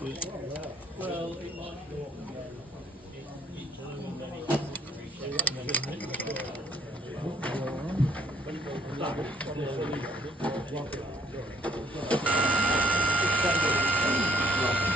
Well, it might go up and down each time, and then it resets, and then it